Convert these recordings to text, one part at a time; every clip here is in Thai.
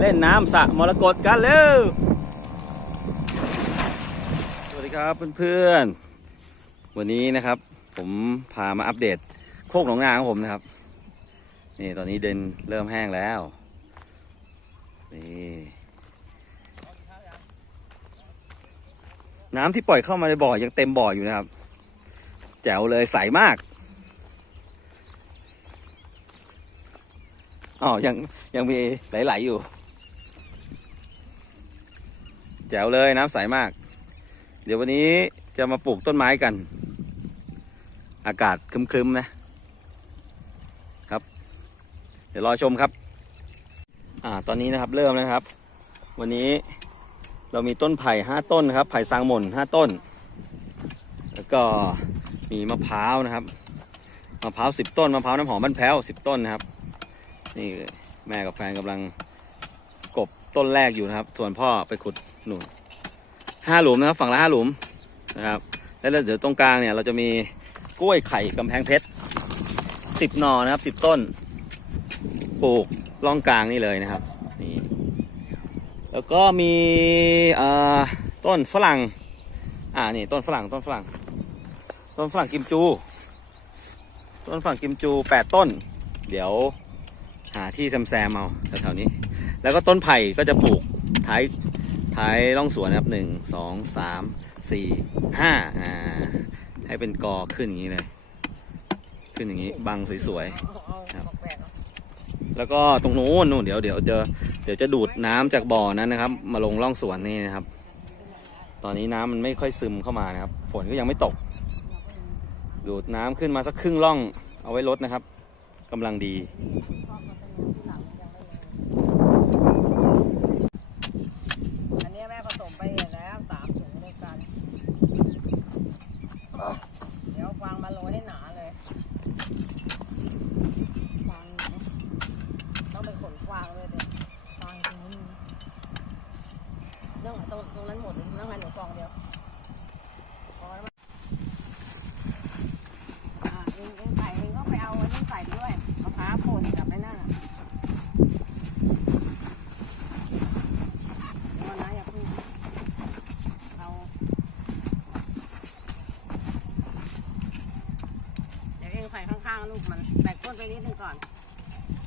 เล่นน้ำสระมรกตกันเร็ว สวัสดีครับเพื่อนๆ วันนี้นะครับ ผมพามาอัปเดตโคกหนองนาของผมนะครับ นี่ตอนนี้เดินเริ่มแห้งแล้ว นี่น้ำที่ปล่อยเข้ามาในบ่อยังเต็มบ่ออยู่นะครับ แจ๋วเลยใสมากอ๋อยังยังมีไหลๆอยู่ แจ๋วเลยน้ำใสมาก เดี๋ยววันนี้จะมาปลูกต้นไม้กัน อากาศครึมๆนะครับ เดี๋ยวรอชมครับ อ่าตอนนี้นะครับเริ่มแล้วนะครับ วันนี้เรามีต้นไผ่ห้าต้นนะครับไผ่ซางหม่นห้าต้น แล้วก็มีมะพร้าวนะครับมะพร้าวสิบต้นมะพร้าวน้ำหอมบ้านแพ้วสิบต้นนะครับ นี่แม่กับแฟนกำลังกบต้นแรกอยู่นะครับ ส่วนพ่อไปขุด หนุนห้าหลุมนะครับฝั่งละห้าหลุมนะครับ แล้วเดี๋ยวตรงกลางเนี่ยเราจะมีกล้วยไข่กำแพงเพชรสิบหน่อนะครับสิบต้น ปลูกร่องกลางนี่เลยนะครับนี่แล้วก็มีต้นฝรั่งอ่านี่ต้นฝรั่งต้นฝรั่ง ต้นฝรั่งกิมจู ต้นฝรั่งกิมจูแปดต้น เดี๋ยวหาที่แซมๆเอาแถวๆนี้ แล้วก็ต้นไผ่ก็จะปลูกท้าย ท้ายร่องสวนนะครับหนึ่งสองสามสี่ห้าอ่าให้เป็นกอขึ้นอย่างนี้เลย ขึ้นอย่างนี้บังสวยๆครับแล้วก็ตรงนู้นนู่นเดี๋ยวเดี๋ยวเดี๋ยวเดี๋ยวจะดูดน้ำจากบ่อนั้นนะครับ มาลงร่องสวนนี่นะครับ ตอนนี้น้ำมันไม่ค่อยซึมเข้ามานะครับ ฝนก็ยังไม่ตก ดูดน้ำขึ้นมาสักครึ่งร่องเอาไว้ลดนะครับกำลังดี อันนี้แม่ผสมไปเห็นแล้วสามถุงด้วยกัน เดี๋ยวฟางมาโรยให้หนาเลยฟางไหนต้องไปขนฟางเลยเด็กฟางตรงนู้นเรื่องตรงตรงนั้นหมดเลยนั่งให้หนูฟองเดียวพอแล้วมั้ยอะเองเองใส่เองก็ไปเอาอันนี้ใส่ด้วยมะพร้าวป่นกับไอ้นั่นอะเดี๋ยวนะอย่าเพิ่งเอาเดี๋ยวเองใส่ข้างๆลูกมันแบกก้นไปนิดนึงก่อน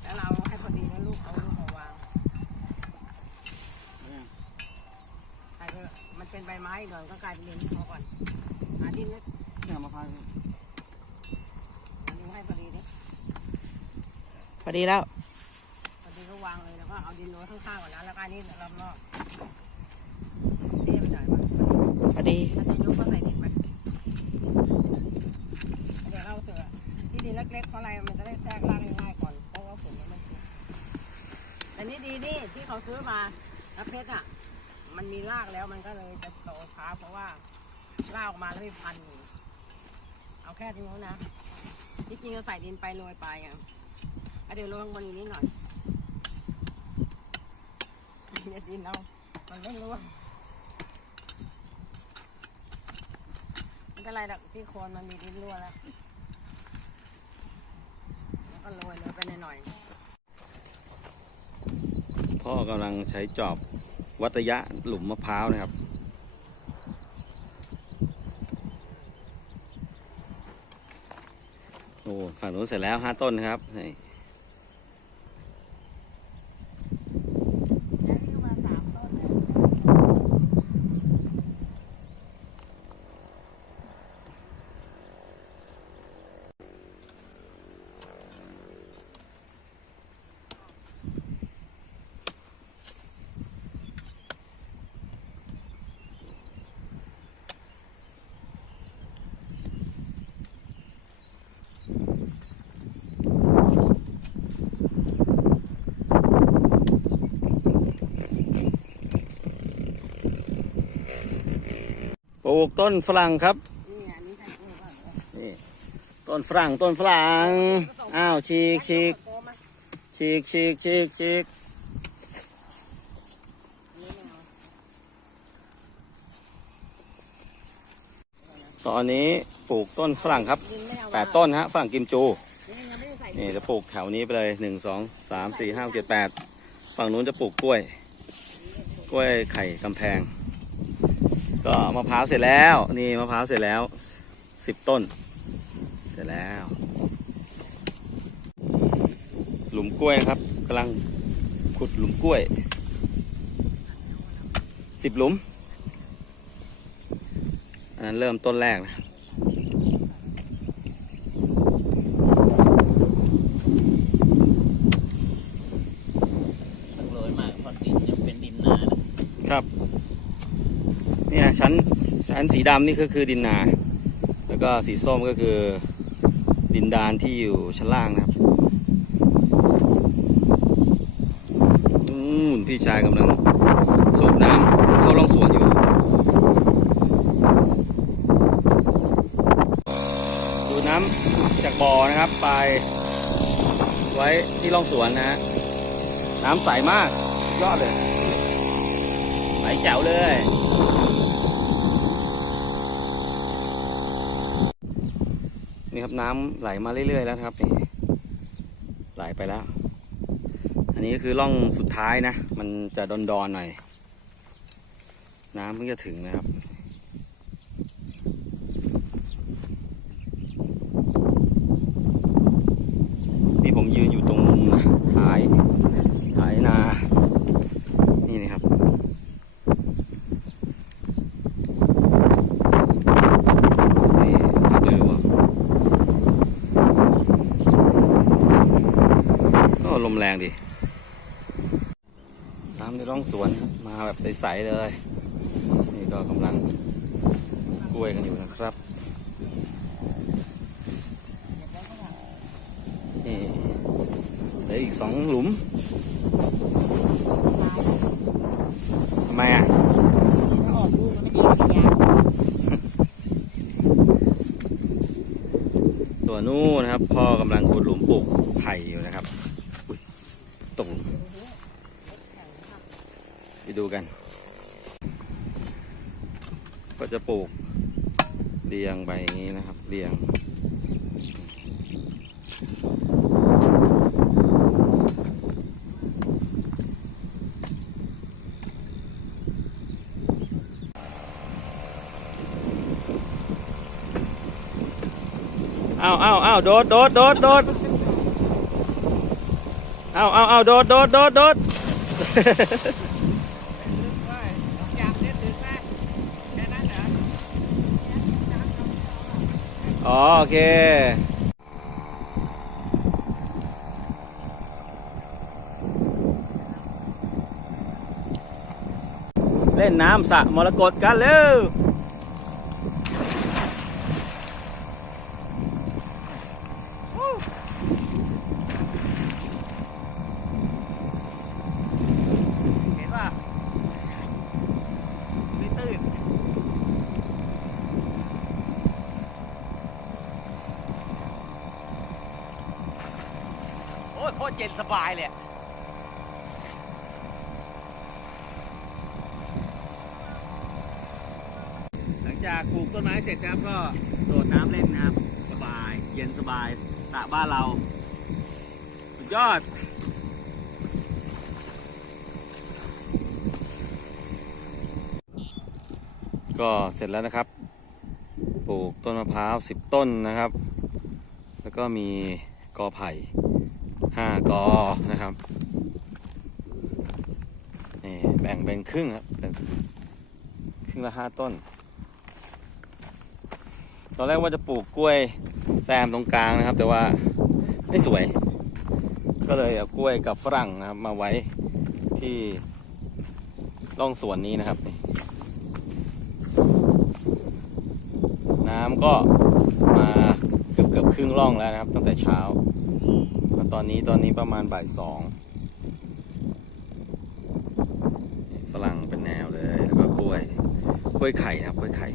แล้วเราให้พอดีแล้วลูกเอาลูกมาวางใส่เถอะ มันเป็นใบไม้เดี๋ยวก็กลายเป็นดินพอก่อนหาดินนิดเนี่ยมะพร้าวอันนี้ให้พอดีดิพอดีแล้ว พอดีก็วางเลยแล้วก็เอาดินโรยข้างๆก่อนนะแล้วก็อันนี้รอบนอกเรียบหน่อยมั้ยพอดีถ้าจะยกก็ใส่ดินไปเดี๋ยวเราเถอะที่ดินเล็กๆเพราะอะไรมันจะได้แทรกรากง่ายๆก่อนเพราะว่าฝนมันไม่ตกแต่นี่ดีนี่ที่เขาซื้อมาแล้วเพชรอะ มันมีรากแล้วมันก็เลยจะโตช้าเพราะว่ารากออกมาแล้วมีพัน เอาแค่ตรงนู้นนะที่จริงเราใส่ดินไปโรยไปอะเดี๋ยวโรยข้างบนอีกนิดหน่อยเนี่ยดินเรา มันไม่ร่วงไม่เป็นไรหรอกที่โคนมันมีดินรั่วแล้ว แล้วก็โรยเลยไปหน่อยพ่อกำลังใช้จอบ วัดระยะหลุมมะพร้าวนะครับ โอ้ฝั่งนู้นเสร็จแล้วห้าต้นนะครับนี่ ๆแล้วนี่มาสามต้นเลย ป ลูกต้นฝรั่งครับนี่ต้นฝรั่งต้นฝรั่งอ้าวฉีกฉีกฉีกฉีกฉีกฉีกตอนนี้ปลูกต้นฝรั่งครับแปดต้นฮะฝรั่งกิมจูนี่จะปลูกแถวนี้ไปเลยหนึ่งสองสามสี่ห้าเจ็ดแปดฝั่งนู้นจะปลูกกล้วย กล้วยไข่กำแพง ก็มะพร้าวเสร็จแล้ว นี่มะพร้าวเสร็จแล้วสิบต้น เสร็จแล้ว หลุมกล้วยครับกำลังขุดหลุมกล้วยสิบหลุมอันนั้นเริ่มต้นแรกนะ ต้องโรยมากเพราะดินยังเป็นดินนานะครับ เนี่ยชั้น ชั้นสีดำนี่ก็คือดินนา แล้วก็สีส้มก็คือดินดานที่อยู่ชั้นล่างนะครับนู่นพี่ชายกำลังสูบน้ำเข้าร่องสวนอยู่ดูน้ำจากบ่อนะครับไปไว้ที่ร่องสวนนะฮะน้ำใสมากยอดเลยไหลแจ๋วเลย นี่ครับน้ำไหลมาเรื่อยๆแล้วครับนี่ไหลไปแล้ว อันนี้ก็คือร่องสุดท้ายนะ มันจะดอนๆหน่อย น้ำเพิ่งจะถึงนะครับ นี่ผมยืนอยู่ตรงมุมนะท้ายท้ายนา นี่นะครับ นี่ดูว่าก็ลมแรงดิ น้ำในร่องสวนครับมาแบบ ใสๆเลย นี่ก็กำลังกล้วยกันอยู่นะครับ นี่เหลืออีกสองหลุมทำไมอะถ้าออกลูกมันไม่ฉีดยาตัวนู้นนะครับ พ่อกำลังขุดหลุมปลูกไผ่อยู่นะครับอุ๊ยตกหลุมไปดูกันก็ จะปลูกเรียงไปอย่างนี้นะครับเรียง เอาเอาเอาโดดโดดโดดโดดเอาเอาเอาโดดโดดโดดโดด อยากเล่นถึงไหมแค่นั้นเหรอ อ๋อโอเคเล่นน้ำสระมรกตกันเร็ว เห็นป่ะไม่ตื้น โอ้ยโคตรเย็นสบายเลยหลังจากปลูกต้นไม้เสร็จครับก็โดดน้ำเล่นนะครับ สบาย เย็นสบายสระบ้านเราสุดยอดก็เสร็จแล้วนะครับ ปลูกต้นมะพร้าวสิบต้นนะครับ แล้วก็มีกอไผ่ ห้ากอนะครับนี่แบ่งเป็นครึ่งครับเป็นครึ่งละห้าต้น ตอนแรกว่าจะปลูกกล้วยแซมตรงกลางนะครับ แต่ว่าไม่สวย ก็เลยเอากล้วยกับฝรั่งนะครับ มาไว้ที่ร่องสวนนี้นะครับ น้ำก็มาเกือบเกือบครึ่งร่องแล้วนะครับ ตั้งแต่เช้า ตอนนี้ตอนนี้ประมาณบ่ายสองฝรั่งเป็นแนวเลย แล้วก็กล้วย กล้วยไข่นะกล้วยไข่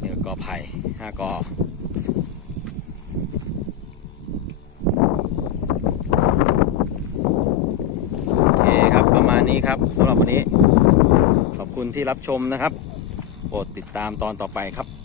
เนี่ก็กอไผ่ห้ากอโอเคครับประมาณนี้ครับสำหรับวันนี้ ขอบคุณที่รับชมนะครับ โปรดติดตามตอนต่อไปครับ